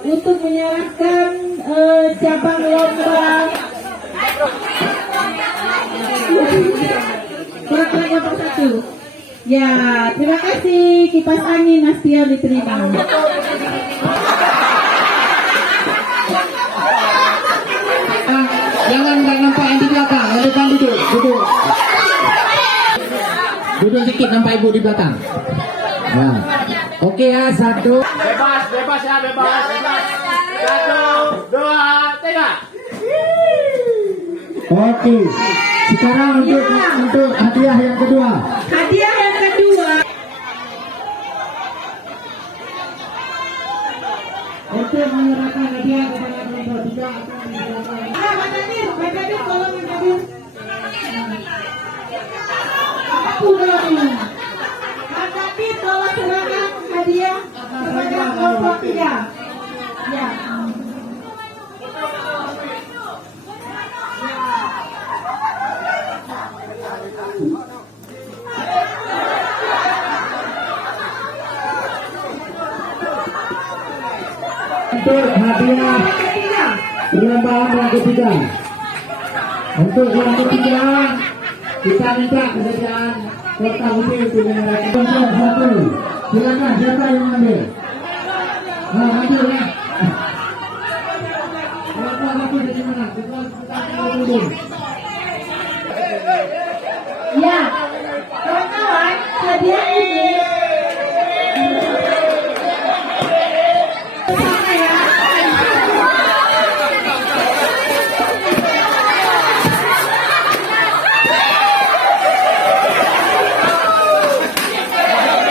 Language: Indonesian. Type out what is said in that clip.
Untuk menyerahkan cabang lomba berat nomor 1. Ya, terima kasih kipas angin Nastia diterima. Jangan nggak nampak yang di belakang, yang depan duduk. Duduk sedikit nampak ibu di belakang. Nah. Oke ya, 1. Bebas ya, bebas. 1, 2, 3. Oke. Sekarang untuk hadiah yang kedua. Hadiah yang kedua Untuk menyerahkan hadiah kepada nomor 3 akan diserahkan. Mbak Nadir, tolong Mbak Nadir. Aku dulu. Mbak Nadir, tolong serahkan hadiah kepada kelompok 3. Ya. Untuk hadiah perlombaan yang ketiga. Untuk yang ketiga kita minta kesediaan kota Budi untuk menyerahkan kelompok 1. Silakan siapa yang mengambil? Nah, ambil ya. Kelompok 1 dari mana? Ya. Kawan-kawan, hadiah